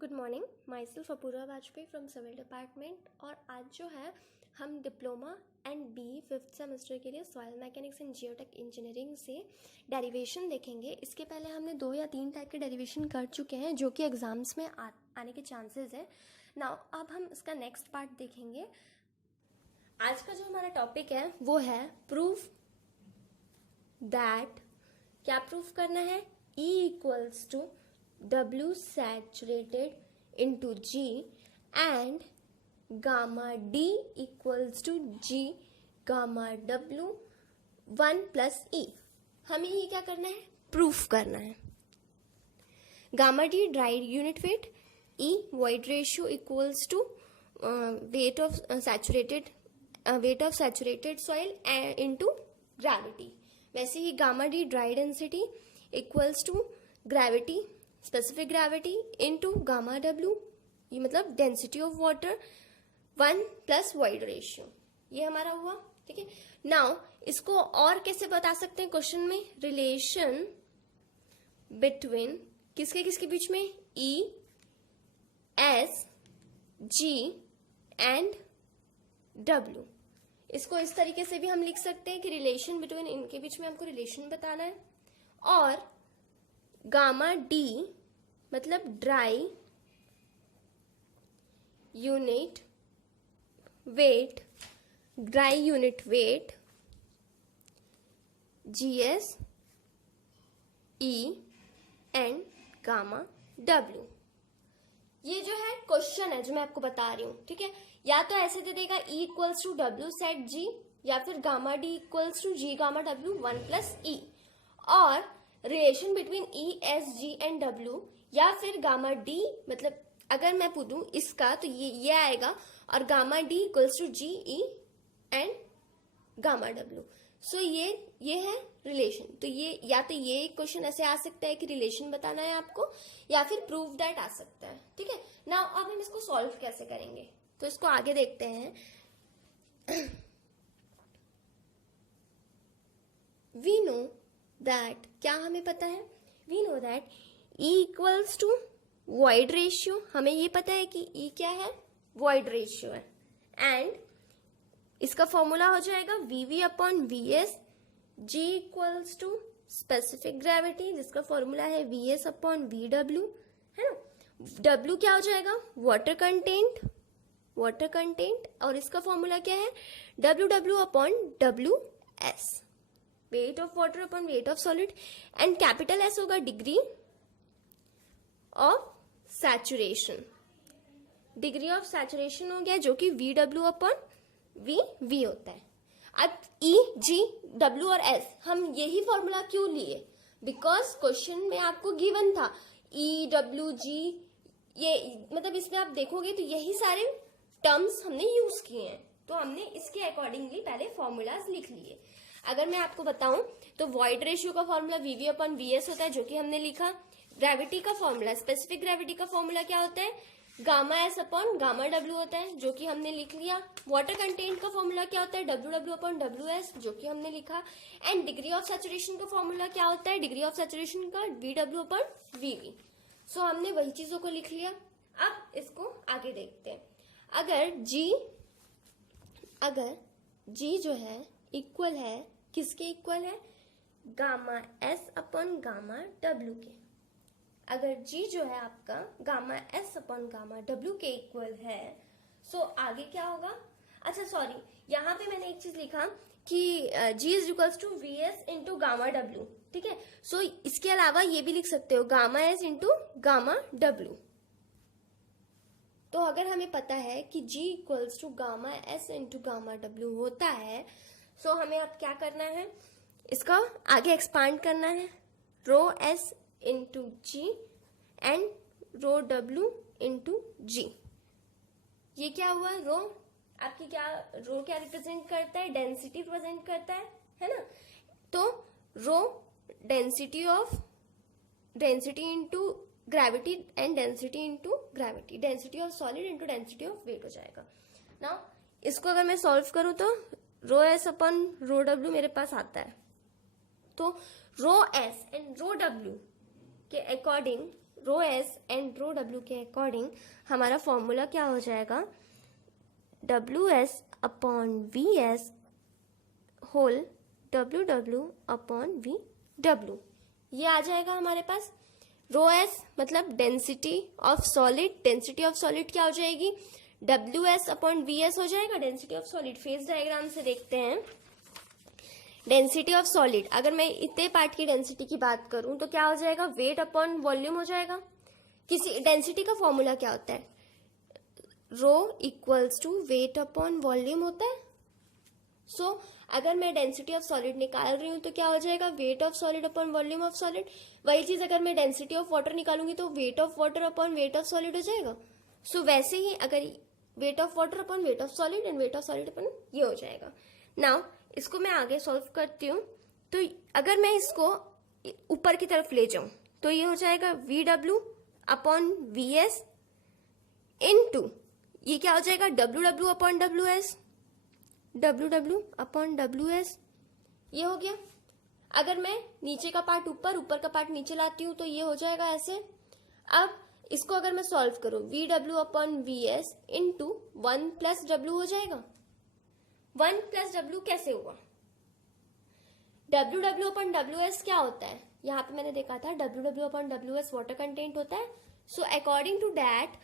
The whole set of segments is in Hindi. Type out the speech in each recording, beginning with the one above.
Good morning, myself Apoorva Vajpayee from civil department. और आज जो है हम diploma and B fifth semester के लिए soil mechanics and geotech engineering से डेरिवेशन देखेंगे। इसके पहले हमने 2 या 3 टाइप के डेरिवेशन कर चुके हैं जो कि एग्जाम्स में आने के चांसेस है। नाउ अब हम इसका नेक्स्ट पार्ट देखेंगे। आज का जो हमारा टॉपिक है वो है प्रूफ दैट, क्या प्रूफ करना है, E equals to W saturated into G and gamma D equals to G gamma W 1 plus E। हमें ये क्या करना है, प्रूफ करना है। Gamma D dry unit wait, E void ratio equals to weight of saturated soil into gravity। वैसे ही gamma D dry density equals to gravity, specific gravity into gamma W, ये मतलब density of water 1 plus void ratio. ये हमारा हुआ, ठीक है। नाउ इसको और कैसे बता सकते हैं क्वेश्चन में, रिलेशन बिटवीन किसके किसके बीच में, E, S, G and W। इसको इस तरीके से भी हम लिख सकते हैं कि रिलेशन बिटवीन इनके बीच में हमको रिलेशन बताना है। और गामा डी मतलब dry unit wait, dry unit wait GS E and gamma W। ये जो है क्वेश्चन है जो मैं आपको बता रही हूं, ठीक है। या तो ऐसे दे देगा E equals to W set G, या फिर gamma D equals to G gamma W 1 plus E। और relation between E, S, G and W, या फिर गामा D मतलब अगर मैं पूछूं इसका तो ये आएगा, और gamma D equals to G E and gamma W। So ये है रिलेशन। तो ये या तो ये क्वेश्चन ऐसे आ सकता है कि रिलेशन बताना है आपको, या फिर प्रूव दैट आ सकता है, ठीक है। नाउ अब हम इसको सॉल्व कैसे करेंगे तो इसको आगे देखते हैं। वी नो दैट, क्या हमें पता है, we know that E equals to void ratio. हमें ये पता है कि E क्या है, वॉइड रेशियो है। एंड इसका फॉर्मूला हो जाएगा VV upon VS। G equals to specific gravity जिसका फॉर्मूला है VS अपॉन VW, है ना। W क्या हो जाएगा, वाटर कंटेंट, और इसका फॉर्मूला क्या है, WW upon WS, weight of water upon weight of solid. And capital S होगा degree of saturation, degree of saturation हो गया जो कि VW अपॉन V होता है। अब E, G, W और S हम यही फॉर्मूला क्यों लिए, बिकॉज क्वेश्चन में आपको गिवन था E, W, G, ये मतलब इसमें आप देखोगे तो यही सारे टर्म्स हमने यूज किए हैं, तो हमने इसके अकॉर्डिंगली पहले फॉर्मूलाज लिख लिए। अगर मैं आपको बताऊं तो वॉइड रेशियो का फॉर्मूला VV अपॉन VS होता है जो कि हमने लिखा। ग्रेविटी का फॉर्मूला, स्पेसिफिक ग्रेविटी का फॉर्मूला क्या होता है, gamma S upon gamma W होता है जो कि हमने लिख लिया। वाटर कंटेंट का फॉर्मूला क्या होता है, WW अपॉन WS जो कि हमने लिखा। एंड डिग्री ऑफ सैचुरेशन का फॉर्मूला क्या होता है, डिग्री ऑफ सैचुरेशन का VW अपॉन VV। सो हमने वही चीजों को लिख लिया। अब इसको आगे देखते हैं। अगर G जो है इक्वल है, किसके इक्वल है, gamma S upon gamma W के। अगर G जो है आपका gamma S upon gamma W के इक्वल है, सो आगे क्या होगा, अच्छा सॉरी, यहाँ पे मैंने एक चीज लिखा कि G is equals to VS into gamma W, ठीक है। सो इसके अलावा ये भी लिख सकते हो gamma S into gamma W। तो अगर हमें पता है कि G equals to gamma S into gamma W होता है, सो हमें अब क्या करना है, इसका आगे एक्सपांड करना है, rho S into G and rho W into G। ये क्या हुआ, रो आपकी रो क्या रिप्रेजेंट करता है, डेंसिटी रिप्रेजेंट करता है ना। तो rho density into gravity and density into gravity, density of solid into density of weight हो जाएगा। नाउ इसको अगर मैं सॉल्व करूं तो rho S upon rho W मेरे पास आता है। तो rho S and rho W के according rho S and rho W के अकॉर्डिंग हमारा फॉर्मूला क्या हो जाएगा, W S upon V S whole W W upon V W, ये आ जाएगा हमारे पास। रो एस मतलब density of solid, density of solid क्या हो जाएगी, W S upon V S हो जाएगा density of solid. Phase diagram से देखते हैं डेंसिटी ऑफ सॉलिड, अगर मैं इतने पार्ट की डेंसिटी की बात करूं तो क्या हो जाएगा, वेट अपॉन वॉल्यूम हो जाएगा। किसी डेंसिटी का फॉर्मूला क्या होता है, rho equals to weight upon volume होता है। सो अगर मैं डेंसिटी ऑफ सॉलिड निकाल रही हूं तो क्या हो जाएगा, weight of solid upon volume of solid. वही चीज अगर मैं डेंसिटी ऑफ वाटर निकालूंगी तो weight of water upon weight of solid हो जाएगा। सो वैसे ही अगर weight of water upon weight of solid and weight of solid upon ये हो जाएगा। नाउ इसको मैं आगे सॉल्व करती हूँ, तो अगर मैं इसको ऊपर की तरफ ले जाऊं तो ये हो जाएगा V W upon V S into ये क्या हो जाएगा, W W upon W S, W W upon W S, ये हो गया। अगर मैं नीचे का पार्ट ऊपर, ऊपर का पार्ट नीचे लाती हूं तो ये हो जाएगा ऐसे। अब इसको अगर मैं सॉल्व करूं, V W upon V S into 1 plus W हो जाएगा। 1 प्लस डब्ल्यू कैसे हुआ, W W upon W S क्या होता है, यहाँ पे मैंने देखा था W W upon W S water content होता है। So according to that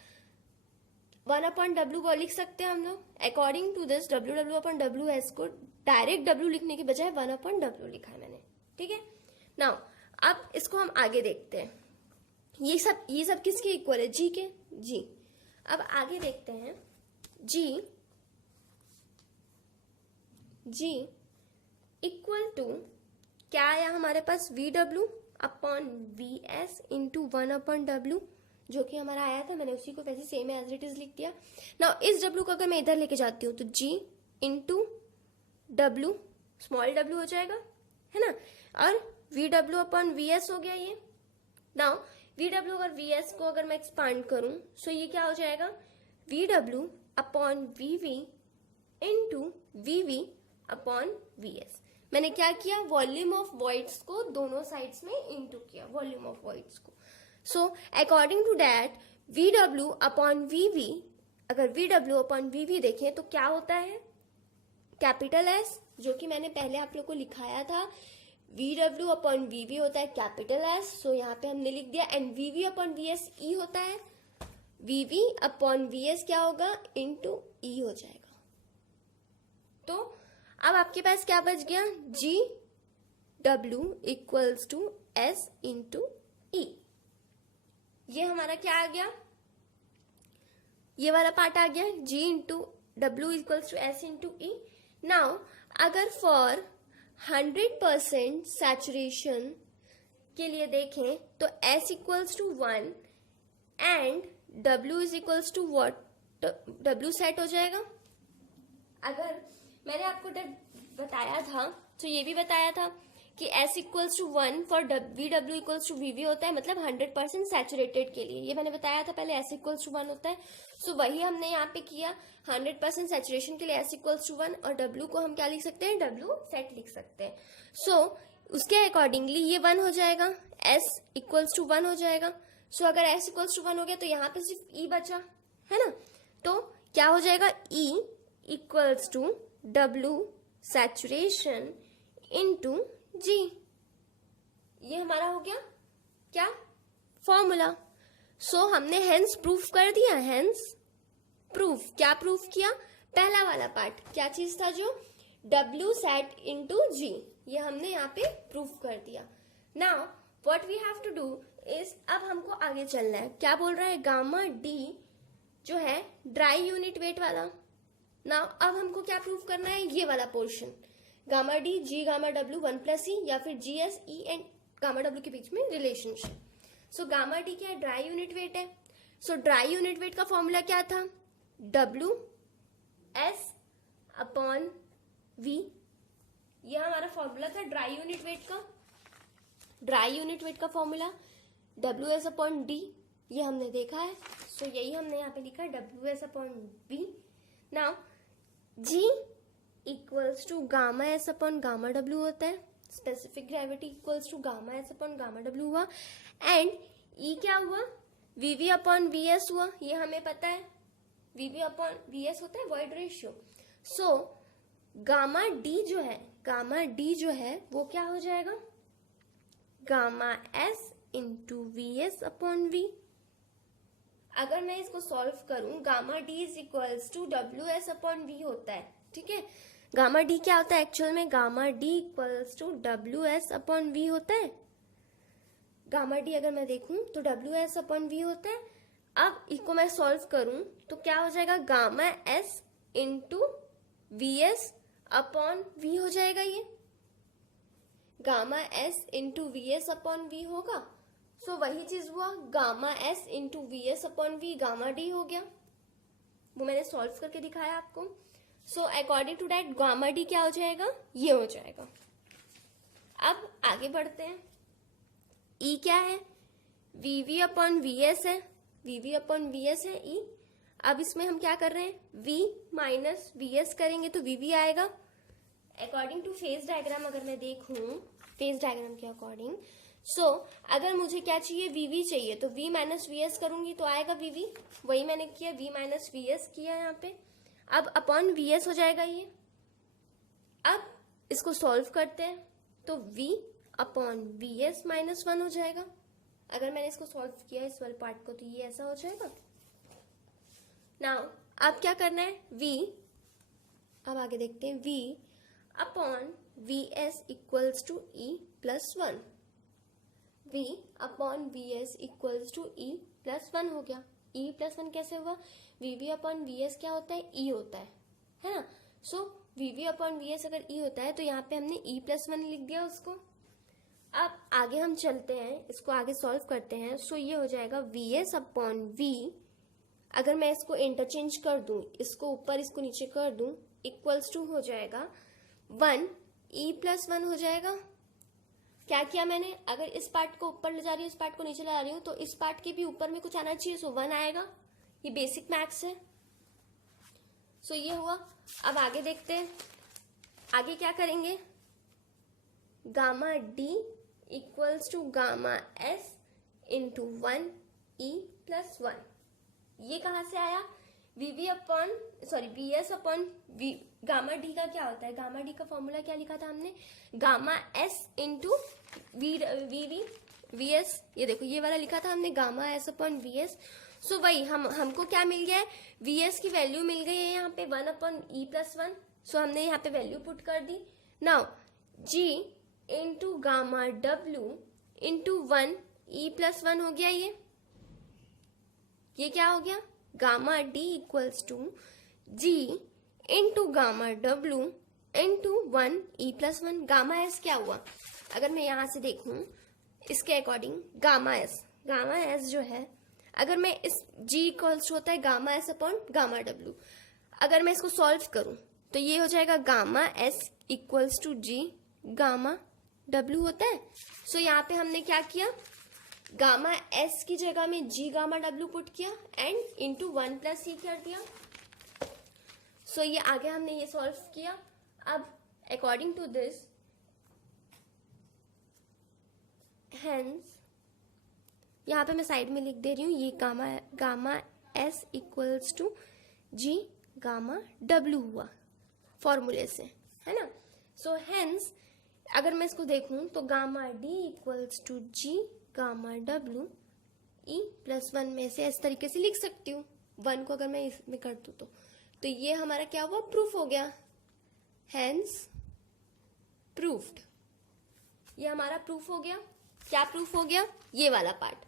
1 upon W को लिख सकते हैं हम लोग। According to this W W upon W S को डायरेक्ट डब्ल्यू लिखने के बजाय 1 अपॉन डब्ल्यू लिखा है मैंने, ठीक है। नाउ अब इसको हम आगे देखते हैं, ये सब किसके इक्वल है, जी के, जी। अब आगे देखते हैं, जी इक्वल टू क्या आया हमारे पास, V W upon V S into 1 upon W, जो कि हमारा आया था, मैंने उसी को वैसे सेम एज इट इज लिख दिया। नाउ इस डब्ल्यू को अगर मैं इधर लेके जाती हूँ तो जी इंटू डब्ल्यू, स्मॉल डब्ल्यू हो जाएगा, है ना, और we W upon V S हो गया ये। नाउ वी डब्ल्यू और वी एस को अगर मैं एक्सपांड करूं सो ये क्या हो जाएगा, V W upon V V into V V upon V S. मैंने क्या किया, वॉल्यूम ऑफ वॉइड्स को दोनों साइड्स में इंटू किया, वॉल्यूम ऑफ वॉइड्स को। So according to that V W upon V V, अगर V W upon V V देखें तो क्या होता है, कैपिटल एस, जो कि मैंने पहले आप लोग को लिखाया था, V W upon V V होता है कैपिटल एस, सो यहाँ पे हमने लिख दिया, and V V upon V S E होता है, V V upon V S क्या होगा, इंटू ई हो जाएगा। तो अब आपके पास क्या बच गया, G W equals to S into E. ये हमारा क्या आ गया, ये वाला पार्ट आ गया, G into W equals to S into E. Now अगर फॉर 100% सैचुरेशन के लिए देखें तो S equals to 1 and W is equals to what, W set हो जाएगा। अगर मैंने आपको बताया था तो ये भी बताया था कि S equals to 1 for V W equals to V V होता है, मतलब 100% सैचुरेटेड के लिए, ये मैंने बताया था पहले, S इक्वल्स टू 1 होता है। सो वही हमने यहाँ पे किया, 100% सैचुरेशन के लिए S इक्वल्स टू 1 और W को हम क्या लिख सकते हैं, W सेट लिख सकते हैं। सो उसके अकॉर्डिंगली ये 1 हो जाएगा, S इक्वल्स टू 1 हो जाएगा। सो अगर S इक्वल्स टू 1 हो गया तो यहाँ पे सिर्फ E बचा, है ना, तो क्या हो जाएगा, E equals to W saturation into G. ये हमारा हो गया क्या, फॉर्मूला। सो हमने हेंस प्रूफ कर दिया, हेंस प्रूफ, क्या प्रूफ किया, पहला वाला पार्ट क्या चीज था, जो W सेट इनटू जी, ये हमने यहाँ पे प्रूफ कर दिया। Now what we have to do is, अब हमको आगे चलना है, क्या बोल रहा है, गामा डी जो है ड्राई यूनिट वेट वाला। नाउ अब हमको क्या प्रूफ करना है, ये वाला portion, gamma D G gamma W 1 plus E, या फिर G S E and gamma W के बीच में रिलेशनशिप। सो गामा डी क्या है, ड्राई यूनिट वेट है। सो ड्राई यूनिट वेट का फॉर्मूला क्या था, डब्ल्यू एस अपॉन वी, यह हमारा फॉर्मूला था ड्राई यूनिट वेट का। ड्राई यूनिट वेट का formula W S upon D, ये हमने देखा है। सो यही हमने यहाँ पे लिखा है, W S upon V. Now G equals to gamma S upon gamma W होता है, specific gravity equals to gamma S upon gamma W हुआ, एंड ई क्या हुआ, वीवी अपॉन वीएस हुआ, ये हमें पता है, वीवी अपॉन वीएस होता है void ratio. So gamma D जो है वो क्या हो जाएगा, gamma S into V S upon V. अगर मैं इसको सॉल्व करूं, gamma D is equals to W S upon V होता है, ठीक है। गामा डी क्या होता है एक्चुअल में, gamma D equals to W S upon V होता है। गामा डी अगर मैं देखूं तो डब्ल्यू एस अपॉन वी होता है। अब इसको मैं सॉल्व करूं तो क्या हो जाएगा, gamma S into V S upon V हो जाएगा। ये gamma S into V S upon V होगा। सो वही चीज हुआ, gamma S into V S upon V gamma D हो गया, वो मैंने सॉल्व करके दिखाया आपको। So according to that gamma D क्या हो जाएगा, ये हो जाएगा। अब आगे बढ़ते हैं, ई क्या है, वीवी अपॉन वी एस है, वीवी अपॉन वी एस है ई। अब इसमें हम क्या कर रहे हैं, v माइनस वी एस करेंगे तो वीवी आएगा। अकॉर्डिंग टू फेज डायग्राम अगर मैं देखूं, फेज डायग्राम के अकॉर्डिंग, सो अगर मुझे क्या चाहिए, वीवी चाहिए, तो v माइनस वी एस करूंगी तो आएगा वीवी, वही मैंने किया, v माइनस वी एस किया यहाँ पे। अब अपॉन वी एस हो जाएगा ये। अब इसको सॉल्व करते हैं तो v upon V S minus 1 हो जाएगा। अगर मैंने इसको सॉल्व किया इस वाले पार्ट को तो ये ऐसा हो जाएगा। नाउ अब क्या करना है, v, अब आगे देखते हैं, v upon V S equals to E plus 1, v upon V S equals to E plus 1 हो गया। e प्लस 1 कैसे हुआ, वीवी अपॉन वी एस क्या होता है, e होता है ना। सो वीवी अपॉन वी एस अगर e होता है तो यहाँ पे हमने e प्लस 1 लिख दिया उसको। अब आगे हम चलते हैं, इसको आगे सॉल्व करते हैं। सो ये हो जाएगा वी एस अपॉन वी, अगर मैं इसको इंटरचेंज कर दूं, इसको ऊपर इसको नीचे कर दूं, इक्वल्स टू हो जाएगा 1 e प्लस 1 हो जाएगा। क्या किया मैंने, अगर इस पार्ट को ऊपर ले जा रही हूँ, इस पार्ट को नीचे ला रही हूँ, तो इस पार्ट के भी ऊपर में कुछ आना चाहिए, सो 1 आएगा। ये बेसिक मैथ्स है। सो ये हुआ। अब आगे देखते हैं, आगे क्या करेंगे, gamma D equals to gamma S into 1 E plus 1। ये कहाँ से आया, V V upon V S upon V. Gamma D का क्या होता है, गामा डी का फॉर्मूला क्या लिखा था हमने, gamma S into V S. ये देखो ये वाला लिखा था हमने, gamma S upon V S. So वही हमको क्या मिल गया है, वी एस की वैल्यू मिल गई है यहाँ पे 1 अपॉन ई प्लस 1। सो हमने यहाँ पे वैल्यू पुट कर दी। Now G into gamma W into 1 E plus 1 हो गया। ये क्या हो गया, gamma D equals to G into gamma W into 1 E plus 1। Gamma S क्या हुआ, अगर मैं यहां से देखूं इसके अकॉर्डिंग, गामा एस जो है, अगर मैं इस जी इक्वल्स होता है gamma S upon gamma W, अगर मैं इसको सॉल्व करूं तो ये हो जाएगा gamma S equals to G gamma W होता है। सो यहाँ पे हमने क्या किया, गामा एस की जगह में जी गामा डब्ल्यू पुट किया एंड इंटू 1 प्लस ई कर दिया। सो ये आगे हमने ये सॉल्व किया। अब अकॉर्डिंग टू दिस, हेंस यहाँ पे मैं साइड में लिख दे रही हूँ, ये gamma S equals to G gamma W हुआ फॉर्मूले से, है ना। सो हेंस अगर मैं इसको देखूं तो gamma D equals to G gamma W E plus 1 में से इस तरीके से लिख सकती हूँ। 1 को अगर मैं इसमें कर दूं तो ये हमारा क्या हुआ, प्रूफ हो गया। हेंस प्रूफ्ड, ये हमारा प्रूफ हो गया। क्या प्रूफ हो गया, ये वाला पार्ट।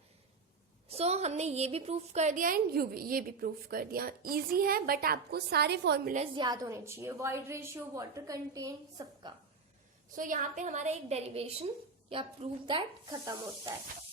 सो हमने ये भी प्रूफ कर दिया एंड ये भी प्रूफ कर दिया। इजी है बट आपको सारे फॉर्मूलाज याद होने चाहिए, वॉइड रेशियो, वाटर कंटेंट, सबका। सो यहाँ पे हमारा एक डेरिवेशन या प्रूफ दैट खत्म होता है।